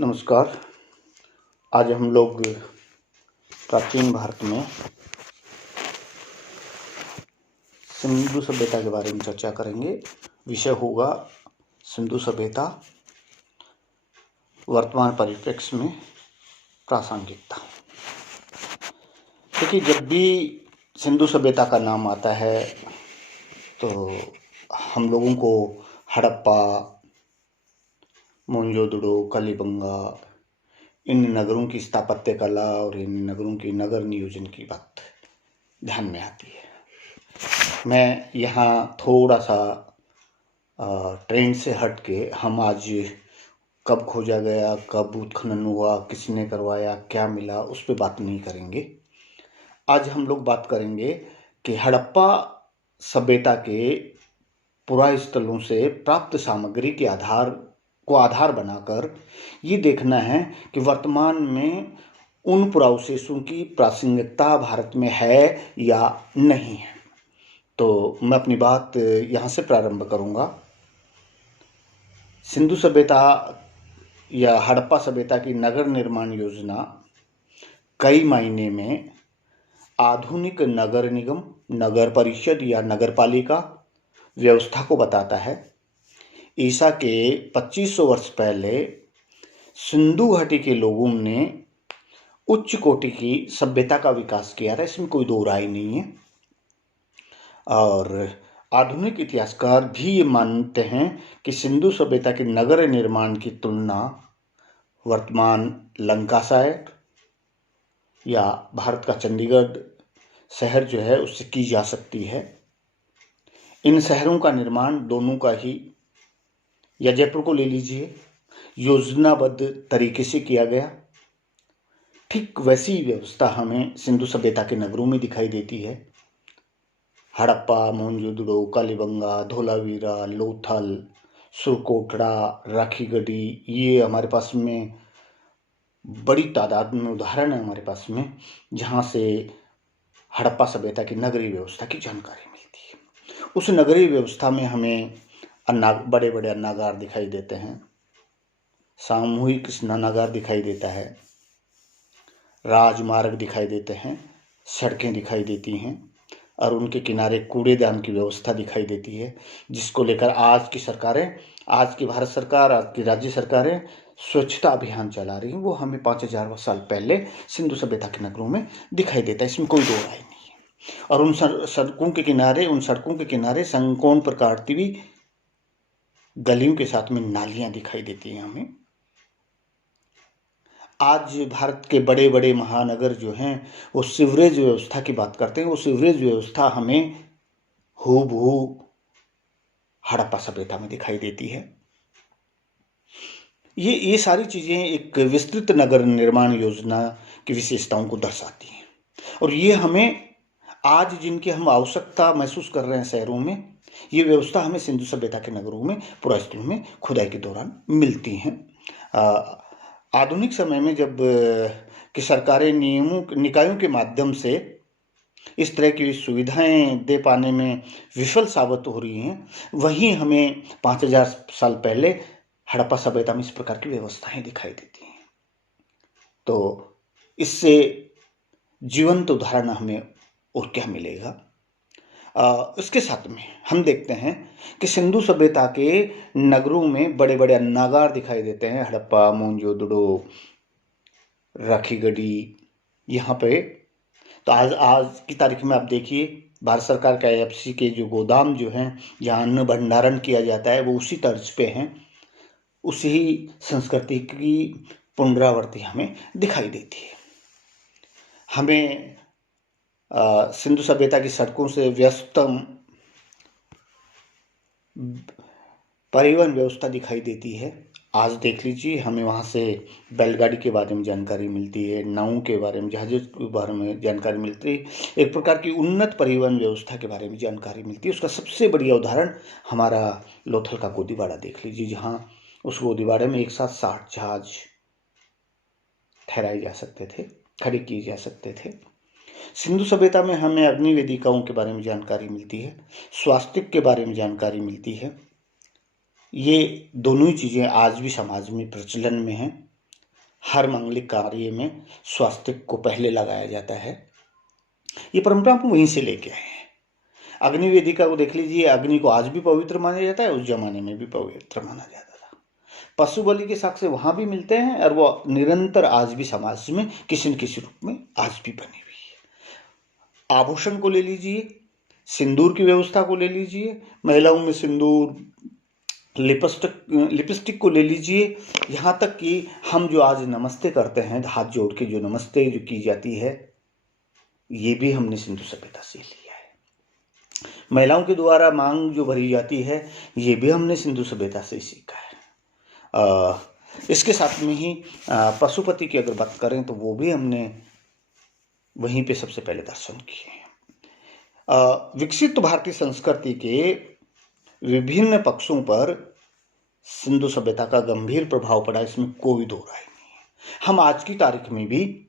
नमस्कार। आज हम लोग प्राचीन भारत में सिंधु सभ्यता के बारे में चर्चा करेंगे। विषय होगा सिंधु सभ्यता वर्तमान परिप्रेक्ष्य में प्रासंगिकता। देखिए, जब भी सिंधु सभ्यता का नाम आता है तो हम लोगों को हड़प्पा, मोहनजोदड़ो, कलिबंगा, इन नगरों की स्थापत्य कला और इन नगरों की नगर नियोजन की बात ध्यान में आती है। मैं यहाँ थोड़ा सा ट्रेंड से हट के हम आज कब खोजा गया, कब उत्खनन हुआ, किसने करवाया, क्या मिला, उस पर बात नहीं करेंगे। आज हम लोग बात करेंगे कि हड़प्पा सभ्यता के पुरास्थलों से प्राप्त सामग्री के आधार बनाकर ये देखना है कि वर्तमान में उन पुरावशेषों की प्रासंगिकता भारत में है या नहीं है। तो मैं अपनी बात यहाँ से प्रारंभ करूँगा। सिंधु सभ्यता या हड़प्पा सभ्यता की नगर निर्माण योजना कई मायने में आधुनिक नगर निगम, नगर परिषद या नगरपालिका व्यवस्था को बताता है। ईसा के 2500 वर्ष पहले सिंधु घाटी के लोगों ने उच्च कोटि की सभ्यता का विकास किया था, इसमें कोई दो राय नहीं है। और आधुनिक इतिहासकार भी ये मानते हैं कि सिंधु सभ्यता के नगर निर्माण की तुलना वर्तमान लंकाशायर या भारत का चंडीगढ़ शहर जो है उससे की जा सकती है। इन शहरों का निर्माण दोनों का ही, या जयपुर को ले लीजिए, योजनाबद्ध तरीके से किया गया। ठीक वैसी व्यवस्था हमें सिंधु सभ्यता के नगरों में दिखाई देती है। हड़प्पा, मोहनजोदड़ो, कालीबंगा, धोलावीरा, लोथल, सुरकोटड़ा, राखीगढ़ी, ये हमारे पास में बड़ी तादाद में उदाहरण है हमारे पास में, जहाँ से हड़प्पा सभ्यता की नगरीय व्यवस्था की जानकारी मिलती है। उस नगरीय व्यवस्था में हमें बड़े बड़े अन्नागार दिखाई देते हैं, सामूहिक स्नानागार दिखाई देता है, राजमार्ग दिखाई देते हैं, सड़कें दिखाई देती हैं और उनके किनारे कूड़ेदान की व्यवस्था दिखाई देती है, जिसको लेकर आज की सरकारें, आज की भारत सरकार, आज की राज्य सरकारें स्वच्छता अभियान चला रही हैं। वो हमें 5000 साल पहले सिंधु सभ्यता के नगरों में दिखाई देता है, इसमें कोई दो राय नहीं है। और उन सड़कों के किनारे संकोण पर काटती हुई गलियों के साथ में नालियां दिखाई देती हैं हमें। आज भारत के बड़े बड़े महानगर जो हैं वो सीवरेज व्यवस्था की बात करते हैं। वो सीवरेज व्यवस्था हमें हूबहू हड़प्पा सभ्यता में दिखाई देती है। ये सारी चीजें एक विस्तृत नगर निर्माण योजना की विशेषताओं को दर्शाती हैं। और ये हमें आज जिनकी हम आवश्यकता महसूस कर रहे हैं शहरों में, ये व्यवस्था हमें सिंधु सभ्यता के नगरों में, पुरास्थलों में खुदाई के दौरान मिलती हैं। आधुनिक समय में जब कि सरकारें निकायों के माध्यम से इस तरह की सुविधाएं दे पाने में विफल साबित हो रही हैं, वहीं हमें 5000 साल पहले हड़प्पा सभ्यता में इस प्रकार की व्यवस्थाएं दिखाई देती हैं। तो इससे जीवंत उदाहरण हमें और क्या मिलेगा। इसके साथ में हम देखते हैं कि सिंधु सभ्यता के नगरों में बड़े बड़े अन्नागार दिखाई देते हैं। हड़प्पा, मोहनजोदड़ो, राखीगढ़ी, यहाँ पे तो आज की तारीख में आप देखिए, भारत सरकार का एफसी के जो गोदाम जो हैं, जहाँ अन्न भंडारण किया जाता है, वो उसी तर्ज पे हैं। उसी संस्कृति की पुनरावृत्ति हमें दिखाई देती है। हमें सिंधु सभ्यता की सड़कों से व्यस्तम परिवहन व्यवस्था दिखाई देती है। आज देख लीजिए, हमें वहाँ से बैलगाड़ी के बारे में जानकारी मिलती है, नावों के बारे में, जहाज़ों के बारे में जानकारी मिलती है, एक प्रकार की उन्नत परिवहन व्यवस्था के बारे में जानकारी मिलती है। उसका सबसे बढ़िया उदाहरण हमारा लोथल का गोदीवाड़ा देख लीजिए, जहाँ उस गोदीवाड़े में एक साथ 60 जहाज ठहराए जा सकते थे, खड़े किए जा सकते थे। सिंधु सभ्यता में हमें अग्नि वेदिकाओं के बारे में जानकारी मिलती है, स्वास्तिक के बारे में जानकारी मिलती है। ये दोनों ही चीज़ें आज भी समाज में प्रचलन में हैं। हर मांगलिक कार्य में स्वास्तिक को पहले लगाया जाता है। ये परंपरा हम वहीं से लेके आए हैं। अग्नि वेदिका को देख लीजिए, अग्नि को आज भी पवित्र माना जाता है, उस जमाने में भी पवित्र माना जाता था। पशु बलि के साक्ष्य वहां भी मिलते हैं और वो निरंतर आज भी समाज में किसी न किसी रूप में आज भी बनी हुई है। आभूषण को ले लीजिए, सिंदूर की व्यवस्था को ले लीजिए, महिलाओं में सिंदूर, लिपस्टिक को ले लीजिए, यहाँ तक कि हम जो आज नमस्ते करते हैं, हाथ जोड़ के जो नमस्ते जो की जाती है, ये भी हमने सिंधु सभ्यता से लिया है। महिलाओं के द्वारा मांग जो भरी जाती है, ये भी हमने सिंधु सभ्यता से सीखा है। इसके साथ में ही पशुपति की अगर बात करें तो वो भी हमने वहीं पे सबसे पहले दर्शन किए हैं। विकसित भारतीय संस्कृति के विभिन्न पक्षों पर सिंधु सभ्यता का गंभीर प्रभाव पड़ा, इसमें कोई दो राय नहीं है। हम आज की तारीख में भी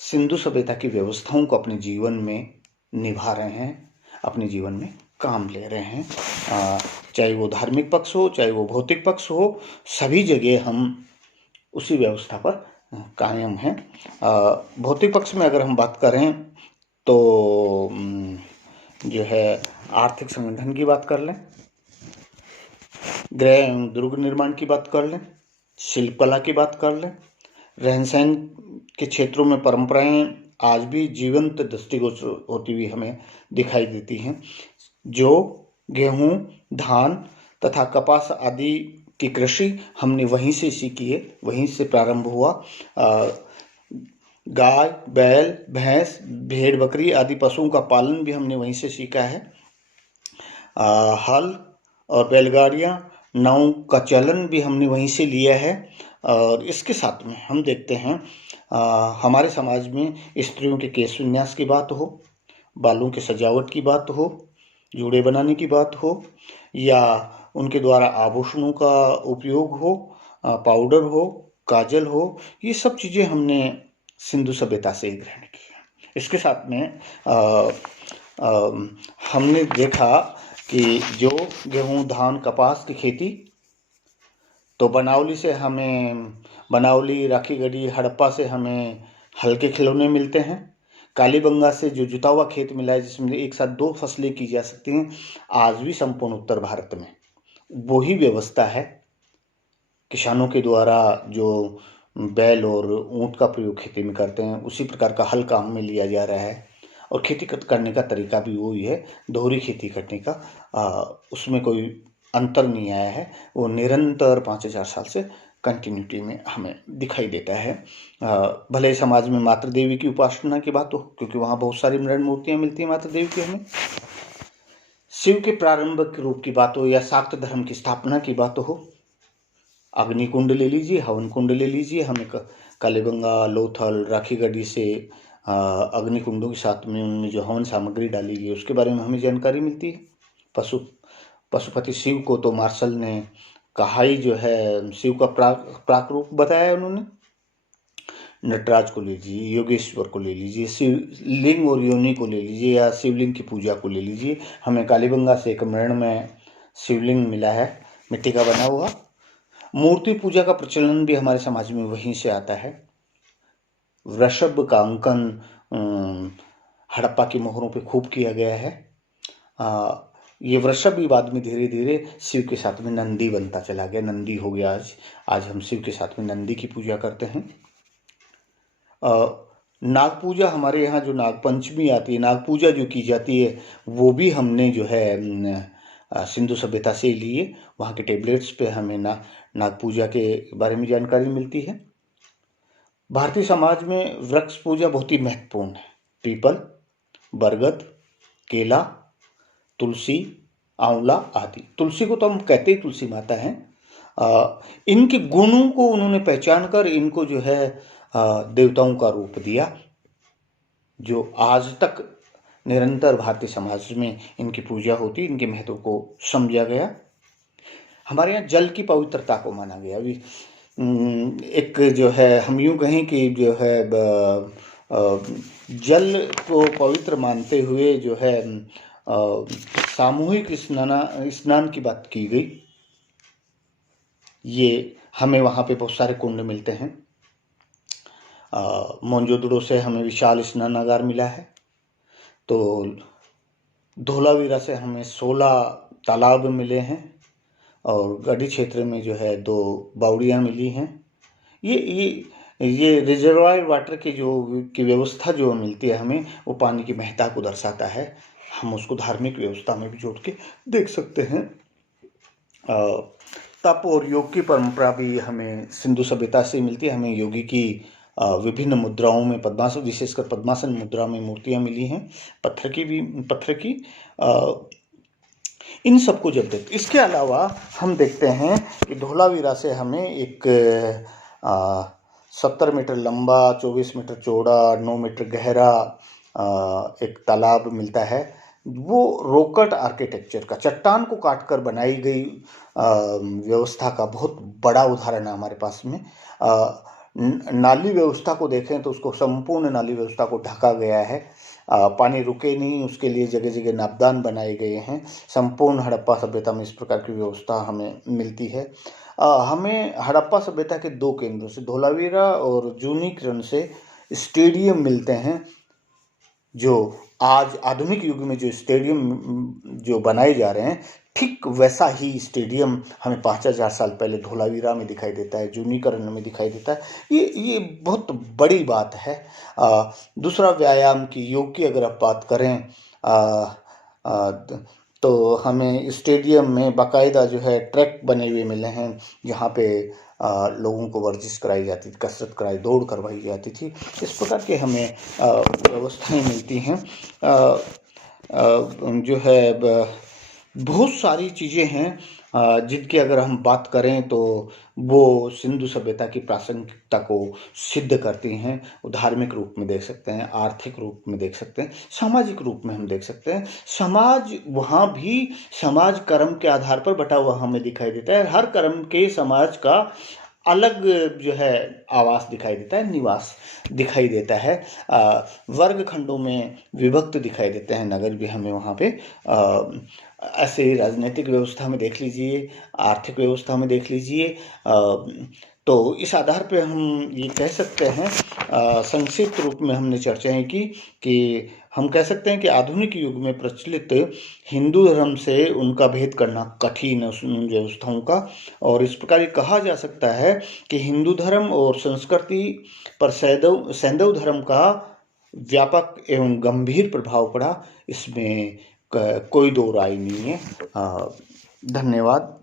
सिंधु सभ्यता की व्यवस्थाओं को अपने जीवन में निभा रहे हैं, अपने जीवन में काम ले रहे हैं। चाहे वो धार्मिक पक्ष हो, चाहे वो भौतिक पक्ष हो, सभी जगह हम उसी व्यवस्था पर कायम हैं। भौतिक पक्ष में अगर हम बात करें तो जो है आर्थिक संगठन की बात कर लें, गृह एवं दुर्ग निर्माण की बात कर लें, शिल्पकला की बात कर लें, रहन सहन के क्षेत्रों में परंपराएं आज भी जीवंत दृष्टिगोचर होती हुई हमें दिखाई देती हैं। जो गेहूं, धान तथा कपास आदि की कृषि हमने वहीं से सीखी है, वहीं से प्रारंभ हुआ। गाय, बैल, भैंस, भेड़, बकरी आदि पशुओं का पालन भी हमने वहीं से सीखा है। हल और बैलगाड़ियां, नाव का चलन भी हमने वहीं से लिया है। और इसके साथ में हम देखते हैं हमारे समाज में स्त्रियों के केश विन्यास की बात हो, बालों के सजावट की बात हो, जूड़े बनाने की बात हो, या उनके द्वारा आभूषणों का उपयोग हो, पाउडर हो, काजल हो, ये सब चीज़ें हमने सिंधु सभ्यता से ही ग्रहण की है। इसके साथ में हमने देखा कि जो गेहूं, धान, कपास की खेती तो बनावली, राखीगढ़ी, हड़प्पा से हमें हल्के खिलौने मिलते हैं। कालीबंगा से जो जुता हुआ खेत मिला है, जिसमें एक साथ 2 फसलें की जा सकती हैं, आज भी संपूर्ण उत्तर भारत में वही व्यवस्था है। किसानों के द्वारा जो बैल और ऊंट का प्रयोग खेती में करते हैं, उसी प्रकार का हल काम में लिया जा रहा है और खेती करने का तरीका भी वही है, दोहरी खेती करने का। उसमें कोई अंतर नहीं आया है, वो निरंतर 5000 साल से कंटिन्यूटी में हमें दिखाई देता है। भले समाज में मातृ देवी की उपासना की बात हो, क्योंकि वहाँ बहुत सारी मृण मूर्तियाँ मिलती हैं मातृ देवी की हमें, शिव के प्रारंभिक रूप की बात हो या शाक्त धर्म की स्थापना की बात हो, अग्नि कुंड ले लीजिए, हवन कुंड ले लीजिए, हमें कालीबंगा, लोथल, राखीगढ़ी से अग्नि कुंडों के साथ में उनमें जो हवन सामग्री डाली गई उसके बारे में हमें जानकारी मिलती है। पशुपति शिव को तो मार्शल ने कहा ही जो है, शिव का प्राक रूप बताया उन्होंने। नटराज को ले लीजिए, योगेश्वर को ले लीजिए, शिवलिंग और योनि को ले लीजिए, या शिवलिंग की पूजा को ले लीजिए। हमें कालीबंगा से एक मृण में शिवलिंग मिला है, मिट्टी का बना हुआ। मूर्ति पूजा का प्रचलन भी हमारे समाज में वहीं से आता है। वृषभ का अंकन हड़प्पा की मोहरों पे खूब किया गया है। ये वृषभ भी बाद में धीरे धीरे शिव के साथ में नंदी बनता चला गया, नंदी हो गया। आज हम शिव के साथ में नंदी की पूजा करते हैं। नाग पूजा, हमारे यहाँ जो नाग पंचमी आती है, नाग पूजा जो की जाती है, वो भी हमने जो है सिंधु सभ्यता से लिए। वहाँ के टेबलेट्स पे हमें नाग पूजा के बारे में जानकारी मिलती है। भारतीय समाज में वृक्ष पूजा बहुत ही महत्वपूर्ण है। पीपल, बरगद, केला, तुलसी, आंवला आदि। तुलसी को तो हम कहते ही तुलसी माता हैं। इनके गुणों को उन्होंने पहचान कर इनको जो है देवताओं का रूप दिया, जो आज तक निरंतर भारतीय समाज में इनकी पूजा होती, इनके महत्व को समझा गया। हमारे यहाँ जल की पवित्रता को माना गया। अभी एक जो है, हम यूँ कहें कि जो है जल को पवित्र मानते हुए जो है सामूहिक स्नान की बात की गई। ये हमें वहाँ पे बहुत सारे कुंड मिलते हैं। मोहनजोदड़ो से हमें विशाल स्नानागार मिला है। तो धोलावीरा से हमें 16 तालाब मिले हैं और गढ़ी क्षेत्र में जो है 2 बावड़ियाँ मिली हैं। ये रिजर्वायर वाटर की व्यवस्था जो मिलती है हमें, वो पानी की महत्ता को दर्शाता है। हम उसको धार्मिक व्यवस्था में भी जोड़ के देख सकते हैं। तप और योग की परंपरा भी हमें सिंधु सभ्यता से मिलती है। हमें योगी की विभिन्न मुद्राओं में पद्मासन, विशेषकर पद्मासन मुद्रा में मूर्तियां मिली हैं, पत्थर की। इन सबको जब देखते, इसके अलावा हम देखते हैं कि धोलावीरा से हमें एक 70 मीटर लंबा, 24 मीटर चौड़ा, 9 मीटर गहरा एक तालाब मिलता है। वो रोकट आर्किटेक्चर का, चट्टान को काटकर बनाई गई व्यवस्था का बहुत बड़ा उदाहरण है हमारे पास में। नाली व्यवस्था को देखें तो उसको, संपूर्ण नाली व्यवस्था को ढका गया है। पानी रुके नहीं, उसके लिए जगह जगह नापदान बनाए गए हैं। संपूर्ण हड़प्पा सभ्यता में इस प्रकार की व्यवस्था हमें मिलती है। हमें हड़प्पा सभ्यता के 2 केंद्रों से, धोलावीरा और जूनीकरण से, स्टेडियम मिलते हैं। जो आज आधुनिक युग में जो स्टेडियम जो बनाए जा रहे हैं, ठीक वैसा ही स्टेडियम हमें 5000 साल पहले धोलावीरा में दिखाई देता है, जूनीकरण में दिखाई देता है। ये बहुत बड़ी बात है। दूसरा, व्यायाम की, योग की अगर आप बात करें तो हमें स्टेडियम में बाकायदा जो है ट्रैक बने हुए मिले हैं, जहाँ पे लोगों को वर्जिश कराई जाती थी, कसरत कराई, दौड़ करवाई जाती थी। इस प्रकार के हमें व्यवस्थाएं मिलती हैं। जो है बहुत सारी चीज़ें हैं जिनकी अगर हम बात करें तो वो सिंधु सभ्यता की प्रासंगिकता को सिद्ध करती हैं। धार्मिक रूप में देख सकते हैं, आर्थिक रूप में देख सकते हैं, सामाजिक रूप में हम देख सकते हैं। समाज, वहाँ भी समाज कर्म के आधार पर बटा हुआ हमें दिखाई देता है। हर कर्म के समाज का अलग जो है आवास दिखाई देता है, निवास दिखाई देता है। वर्ग खंडों में विभक्त दिखाई देते हैं नगर भी हमें वहाँ पे। ऐसे ही राजनीतिक व्यवस्था में देख लीजिए, आर्थिक व्यवस्था में देख लीजिए। तो इस आधार पे हम ये कह सकते हैं, संक्षिप्त रूप में हमने चर्चाएं की कि हम कह सकते हैं कि आधुनिक युग में प्रचलित हिंदू धर्म से उनका भेद करना कठिन है, उन व्यवस्थाओं का। और इस प्रकार ये कहा जा सकता है कि हिंदू धर्म और संस्कृति पर सैंधव धर्म का व्यापक एवं गंभीर प्रभाव पड़ा, इसमें कोई दो राय नहीं है। धन्यवाद।